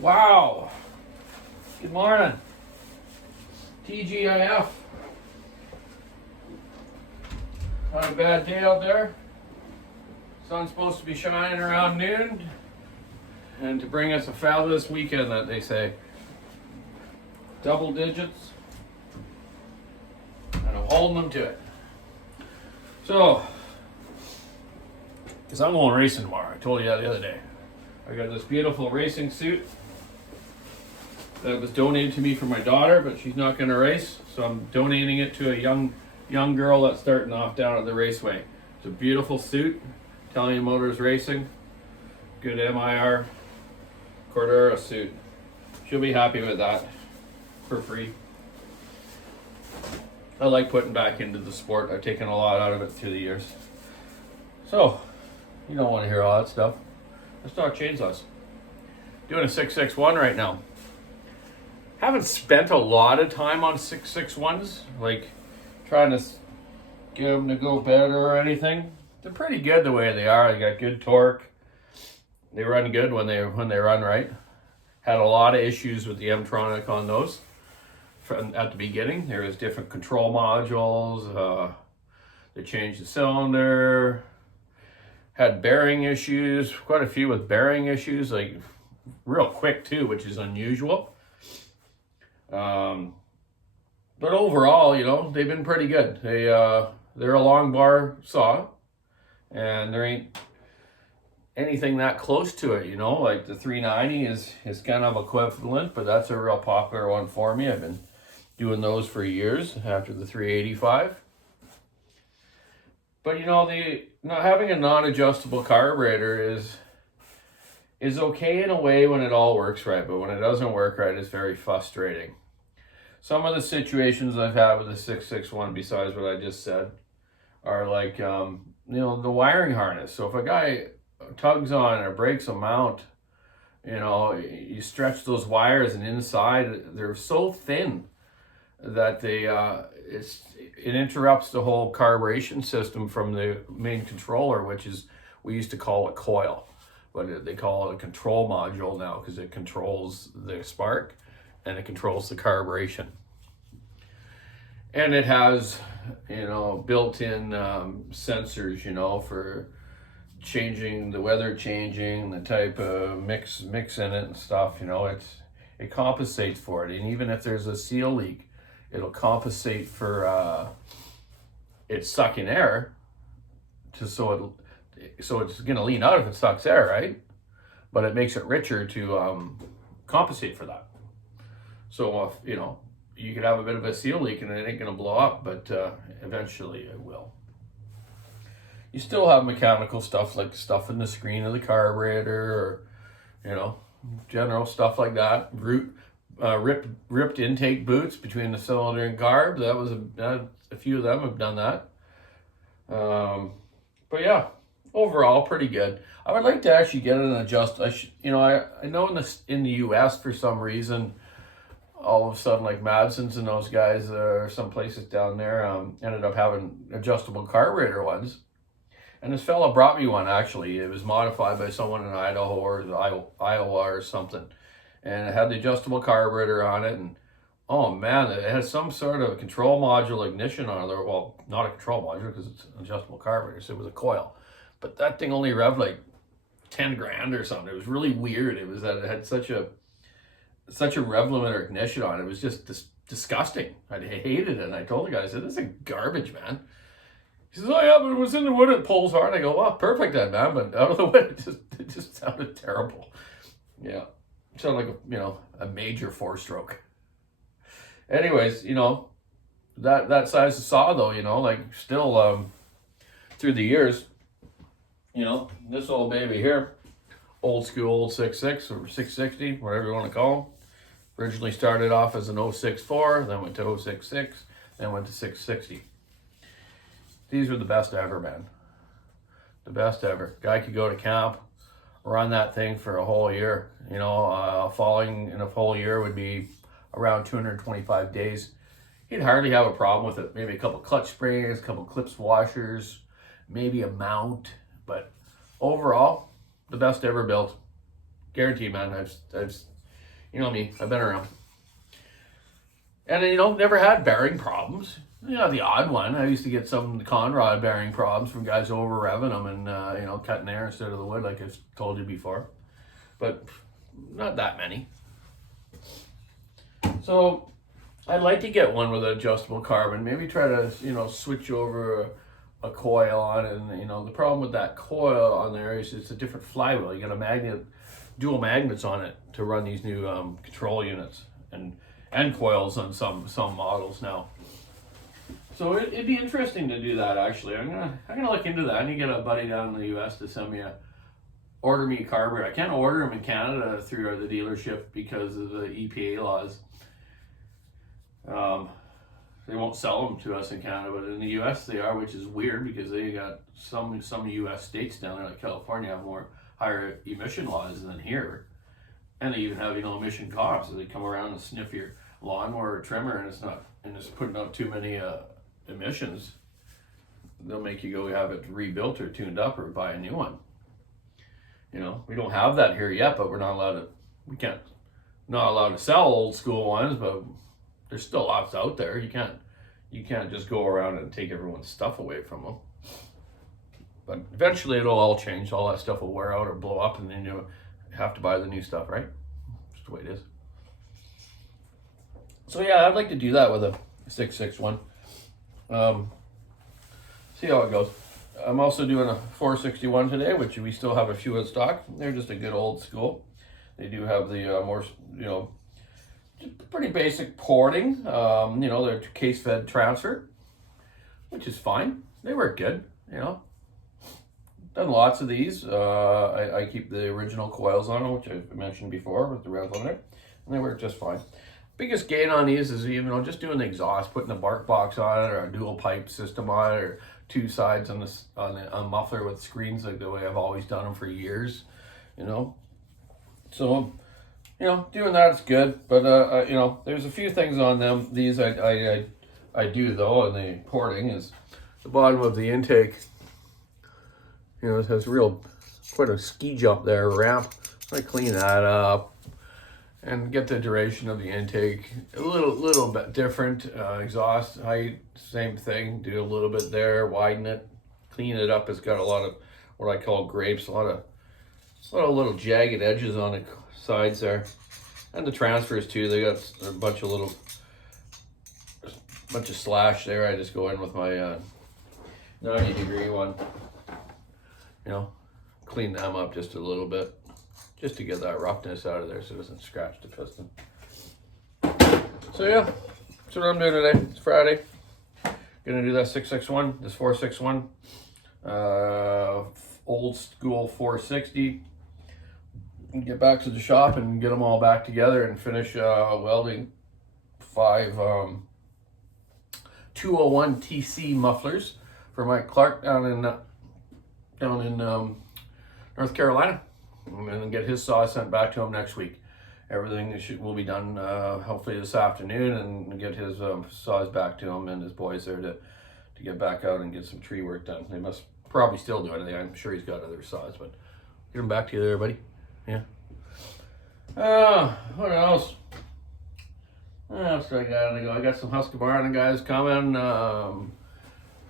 Wow. Good morning. TGIF. Not a bad day out there. Sun's supposed to be shining around noon and to bring us a fabulous weekend, that they say. Double digits. And I'm holding them to it. So, because I'm going racing tomorrow. I told you that the other day. I got this beautiful racing suit that was donated to me for my daughter, but she's not going to race, so I'm donating it to a young girl that's starting off down at the raceway. It's a beautiful suit, Italian Motors Racing, good MIR Cordura suit. She'll be happy with that for free. I like putting back into the sport. I've taken a lot out of it through the years. So, you don't want to hear all that stuff. Let's talk chainsaws. Doing a 661 right now. Haven't spent a lot of time on 661s, like trying to get them to go better or anything. They're pretty good the way they are. They got good torque. They run good when they run right. Had a lot of issues with the M-Tronic on those at the beginning. There was different control modules. They changed the cylinder. Had bearing issues, quite a few with bearing issues, like real quick too, which is unusual. But overall, you know, they've been pretty good. They're a long bar saw, and there ain't anything that close to it, you know. Like the 390 is kind of equivalent, but that's a real popular one for me. I've been doing those for years after the 385. But you know, having a non-adjustable carburetor is okay in a way when it all works right, but when it doesn't work right, it's very frustrating. Some of the situations I've had with the 661, besides what I just said, are like, you know, the wiring harness. So if a guy tugs on or breaks a mount, you know, you stretch those wires, and inside they're so thin that it interrupts the whole carburation system from the main controller, which is, we used to call it coil, but they call it a control module now because it controls the spark and it controls the carburation. And it has, you know, built-in sensors, you know, for changing the weather, changing the type of mix in it and stuff. You know, it compensates for it. And even if there's a seal leak, it'll compensate for it sucking air, so it's gonna lean out if it sucks air, right? But it makes it richer to compensate for that. So if, you know, you could have a bit of a seal leak and it ain't gonna blow up, but eventually it will. You still have mechanical stuff like stuff in the screen of the carburetor, or, you know, general stuff like that. Ripped intake boots between the cylinder and carb. That was a few of them have done that. But yeah, overall pretty good. I would like to actually get an adjust. You know, I know in the U.S. for some reason, all of a sudden, like Madsen's and those guys, or some places down there, ended up having adjustable carburetor ones. And this fella brought me one, actually. It was modified by someone in Idaho or Iowa or something. And it had the adjustable carburetor on it, and oh man, it has some sort of control module ignition on it. Well, not a control module because it's an adjustable carburetor, so it was a coil. But that thing only revved like 10 grand or something. It was really weird. It was that it had such a rev limiter ignition on it. It was just disgusting. I hated it, and I told the guy, I said, "This is garbage, man." He says, "Oh yeah, but it was in the wood. It pulls hard." I go, "Well, perfect then, man." But out of the wood, it just sounded terrible. Yeah. Sounded like a major 4-stroke. Anyways, you know, that size of saw though, you know, like still through the years, you know, this old baby here, old school old 66 or 660, whatever you want to call them, originally started off as an 064, then went to 066, then went to 660. These were the best ever, man. The best ever. Guy could go to camp, run that thing for a whole year. You know, falling in a whole year would be around 225 days. He'd hardly have a problem with it. Maybe a couple clutch springs, a couple clips washers, maybe a mount. But overall, the best ever built. Guaranteed, man. You know me, I've been around. And, you know, never had bearing problems. You know, the odd one. I used to get some conrod bearing problems from guys over revving them and, you know, cutting air instead of the wood, like I've told you before. But not that many. So I'd like to get one with an adjustable carbon. Maybe try to, you know, switch over a coil on it. And, you know, the problem with that coil on there is it's a different flywheel. You got a magnet, dual magnets on it to run these new control units and coils on some models now. So it'd be interesting to do that. Actually, I'm gonna look into that. I need to get a buddy down in the U.S. to send me order me a carburetor. I can't order them in Canada through the dealership because of the EPA laws. They won't sell them to us in Canada, but in the U.S. they are, which is weird because they got some U.S. states down there, like California, have more higher emission laws than here. And they even have, you know, emission cops. So they come around and sniff your lawnmower or trimmer, and it's putting out too many emissions. They'll make you go have it rebuilt or tuned up or buy a new one. You know, we don't have that here yet, but we're not allowed to. Not allowed to sell old school ones, but there's still lots out there. You can't just go around and take everyone's stuff away from them. But eventually it'll all change. All that stuff will wear out or blow up, and then you have to buy the new stuff, right? That's the way it is. So yeah, I'd like to do that with a 661. See how it goes. I'm also doing a 461 today, which we still have a few in stock. They're just a good old school. They do have the more, you know, pretty basic porting. You know, they're case fed transfer, which is fine. They work good, you know. Done lots of these. I keep the original coils on them, which I've mentioned before with the rev limiter, and they work just fine. Biggest gain on these is, you know, just doing the exhaust, putting a bark box on it, or a dual pipe system on it, or two sides on the muffler with screens, like the way I've always done them for years, you know. So, you know, doing that is good, but you know, there's a few things on them. These I do though, and the porting is the bottom of the intake. You know, it has quite a ski jump there, ramp. I clean that up and get the duration of the intake a little bit different. Exhaust height, same thing. Do a little bit there, widen it, clean it up. It's got a lot of what I call grapes, a lot of little jagged edges on the sides there, and the transfers too. They got a bunch of slash there. I just go in with my 90-degree one. You know, clean them up just a little bit, just to get that roughness out of there so it doesn't scratch the piston. So yeah, that's what I'm doing today. It's Friday. Gonna do that 661, this 461, old school 460. Get back to the shop and get them all back together and finish welding 5 201 TC mufflers for Mike Clark down in North Carolina, and then get his saw sent back to him next week. Everything will be done hopefully this afternoon, and get his saws back to him and his boys there to get back out and get some tree work done. They must probably still do anything. I'm sure he's got other saws, but get them back to you there, buddy. Yeah. What else? What else do I got to go? I got some Husqvarna guys coming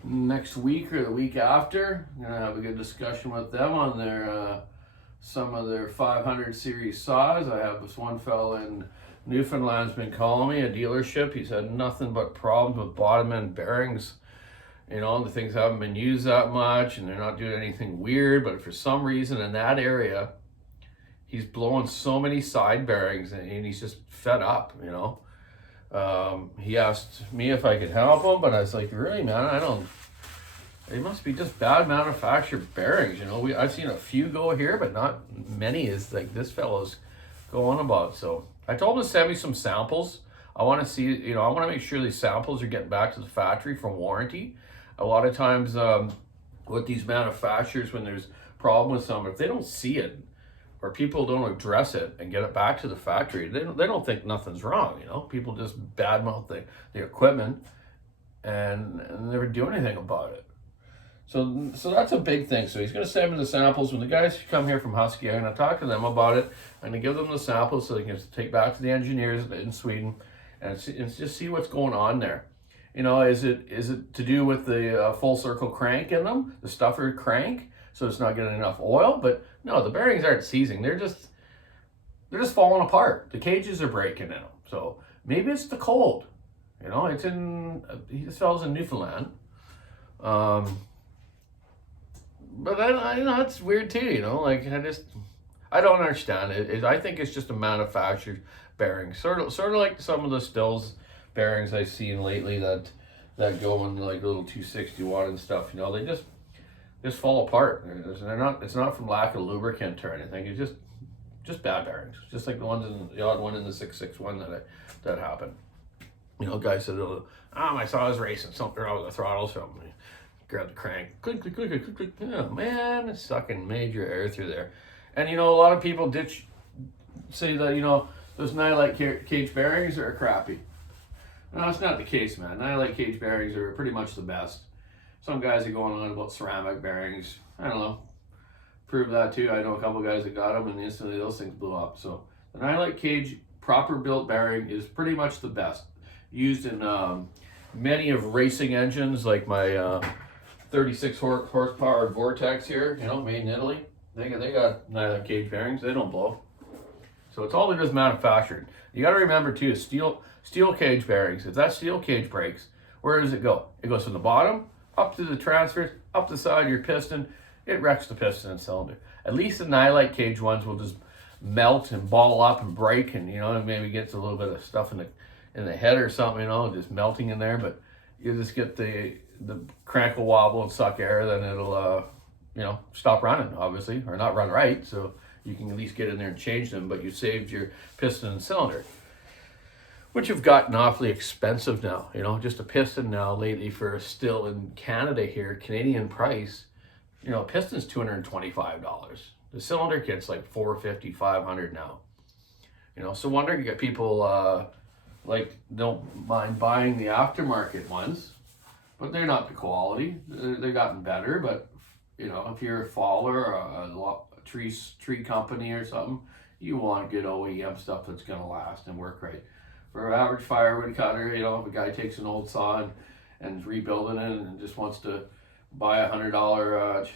next week or the week after. I'm gonna have a good discussion with them on their some of their 500 series saws. I have this one fellow in Newfoundland's been calling me, a dealership. He's had nothing but problems with bottom end bearings. You know, the things haven't been used that much, and they're not doing anything weird, but for some reason in that area, he's blowing so many side bearings, and he's just fed up, you know. He asked me if I could help him, but I was like, really, man, they must be just bad manufactured bearings, you know. I've seen a few go here, but not many as like this fellow's going about. So I told him to send me some samples. I want to see, you know, I want to make sure these samples are getting back to the factory for warranty. A lot of times with these manufacturers, when there's problem with some, if they don't see it, or people don't address it and get it back to the factory, they don't think nothing's wrong, you know. People just badmouth the equipment and never do anything about it. So that's a big thing. So he's going to send me the samples. When the guys come here from Husky, I'm going to talk to them about it. I'm going to give them the samples so they can take back to the engineers in Sweden and just see what's going on there. You know, is it to do with the full circle crank in them, the stuffer crank, so it's not getting enough oil? But no, the bearings aren't seizing. They're just falling apart. The cages are breaking in them. So maybe it's the cold. You know, it's in, this fellow's in Newfoundland. But then, you know, it's weird too, you know, like I don't understand it. I think it's just a manufactured bearing, sort of like some of the Stihls bearings I've seen lately that go in like little 261 and stuff. You know, they just fall apart. It's not from lack of lubricant or anything. It's just bad bearings, just like the odd one in the 661 that happened. You know, guy said, I saw I was racing something wrong with the throttle, so grab the crank, click, click, click, click, click. Oh man, it's sucking major air through there. And you know, a lot of people say that, you know, those Nylite cage bearings are crappy. No, that's not the case, man. Nylite cage bearings are pretty much the best. Some guys are going on about ceramic bearings. I don't know. Prove that too. I know a couple guys that got them and instantly those things blew up. So the Nylite cage proper built bearing is pretty much the best. Used in many of racing engines, like my 36 horsepower Vortex here, you know, made in Italy. They got Nylite cage bearings. They don't blow. So it's all that is manufactured. You got to remember too, steel cage bearings. If that steel cage breaks, where does it go? It goes from the bottom up to the transfers, up the side of your piston. It wrecks the piston and cylinder. At least the Nylite cage ones will just melt and ball up and break, and you know, maybe gets a little bit of stuff in the head or something, you know, just melting in there. But you just get the crank will wobble and suck air, then it'll you know, stop running, obviously, or not run right. So you can at least get in there and change them, but you saved your piston and cylinder, which have gotten awfully expensive now. You know, just a piston now lately for a Stihl in Canada here, Canadian price, you know, a piston's $225. The cylinder kit's like $450, $500 now. You know, so wonder you get people like don't mind buying the aftermarket ones, but they're not the quality. They've gotten better, but you know, if you're a faller or a tree company or something, you want good OEM stuff that's going to last and work right. For an average firewood cutter, you know, if a guy takes an old saw and is rebuilding it and just wants to buy $100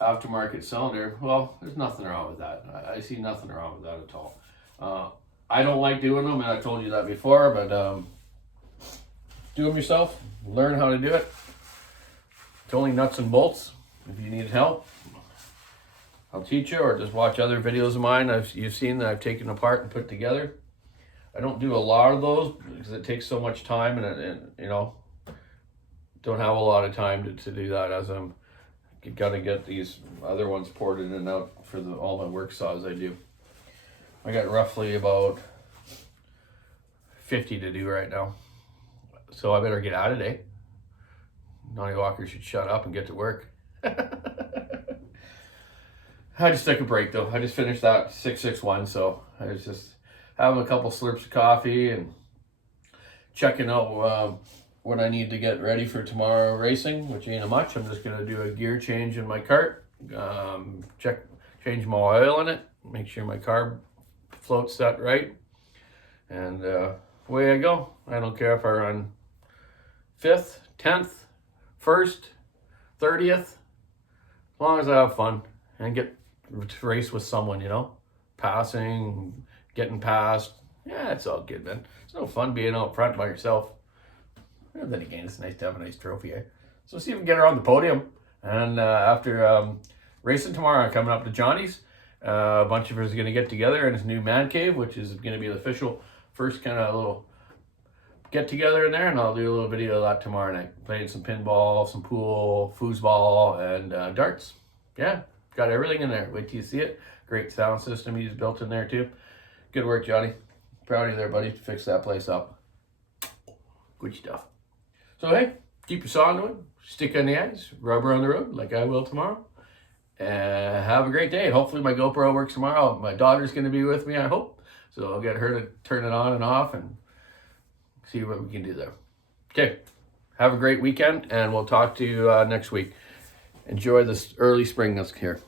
aftermarket cylinder, well, there's nothing wrong with that. I see nothing wrong with that at all. I don't like doing them, and I told you that before, but do them yourself. Learn how to do it. It's only nuts and bolts. If you need help, I'll teach you, or just watch other videos of mine you've seen that I've taken apart and put together. I don't do a lot of those because it takes so much time, and you know, don't have a lot of time to do that, as I'm gotta get these other ones ported in and out for all my work saws I do. I got roughly about 50 to do right now, so I better get out of today. Donny Walker should shut up and get to work. I just took a break though. I just finished that 661, so I was just having a couple slurps of coffee and checking out what I need to get ready for tomorrow racing, which ain't much. I'm just gonna do a gear change in my cart, change my oil in it, make sure my carb float's set right, and away I go. I don't care if I run 5th, 10th, 1st, 30th, as long as I have fun and get to race with someone, you know, passing, getting past. Yeah, it's all good, man. It's no fun being out front by yourself. And then again, it's nice to have a nice trophy, eh? So see if we can get her on the podium. And after racing tomorrow, coming up to Johnny's, a bunch of us are going to get together in his new man cave, which is going to be the official first kind of little get together in there, and I'll do a little video of that tomorrow night. Playing some pinball, some pool, foosball, and darts. Yeah, got everything in there. Wait till you see it. Great sound system he's built in there too. Good work, Johnny. Proud of you there, buddy, to fix that place up. Good stuff. So hey, keep your saw into it, stick on the ice, rubber on the road like I will tomorrow. And have a great day. Hopefully my GoPro works tomorrow. My daughter's going to be with me, I hope. So I'll get her to turn it on and off and see what we can do there. Okay. have a great weekend, and we'll talk to you next week. Enjoy this early spring that's here.